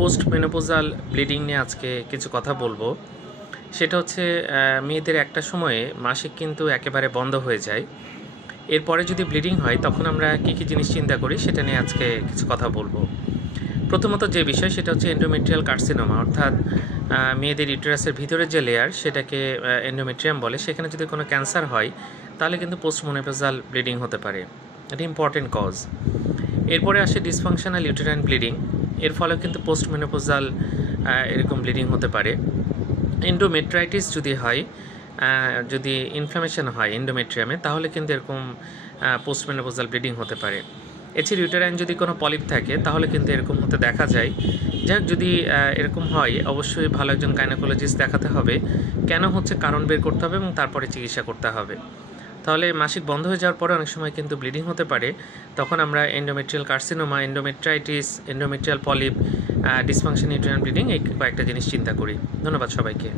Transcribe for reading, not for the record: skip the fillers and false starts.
Post menopausal bleeding নিয়ে আজকে কিছু কথা বলবো। সেটা হচ্ছে মেয়েদের একটা সময়ে মাসিক কিন্তু একেবারে বন্ধ হয়ে যায়। এরপরে যদি ব্লিডিং হয় তখন আমরা কী কী জিনিস চিন্তা করি সেটা নিয়ে আজকে কিছু কথা বলবো। প্রথমত যে বিষয় সেটা হচ্ছে এন্ডোমেট্রিয়াল কার্সিনোমা, অর্থাৎ মেয়েদের ইউটেরাসের ভিতরে যে লেয়ার সেটাকে এন্ডোমেট্রিয়াম বলে। সেখানে যদি কোনো ক্যান্সার হয় তাহলে কিন্তু পোস্ট মেনোপজাল ব্লিডিং হতে পারে। এটা ইম্পর্টেন্ট কজ। এরপরে আসে ডিসফাংশনাল ইউটেরাইন ব্লিডিং। এর ফলে কিন্তু পোস্ট মেনোপজাল এরকম ব্লিডিং হতে পারে। এন্ডোমেট্রাইটিস যদি হয়, যদি ইনফ্লামেশন হয় এন্ডোমেট্রিয়ামে, তাহলে কিন্তু এরকম পোস্ট মেনোপজাল ব্লিডিং হতে পারে। এছাড়া ইউটেরাইন যদি কোনো পলিপ থাকে তাহলে কিন্তু এরকম হতে দেখা যায়। যাক, যদি এরকম হয় অবশ্যই ভালো একজন গাইনোকোলজিস্ট দেখাতে হবে। কেন হচ্ছে কারণ বের করতে হবে এবং তারপরে চিকিৎসা করতে হবে। তাহলে মাসিক বন্ধ হয়ে যাওয়ার পরে অনেক সময় কিন্তু ব্লিডিং হতে পারে। তখন আমরা endometrial carcinoma, endometritis, endometrial polyp, dysfunction uterine bleeding এই কয়েকটা জিনিস চিন্তা করি। ধন্যবাদ সবাইকে।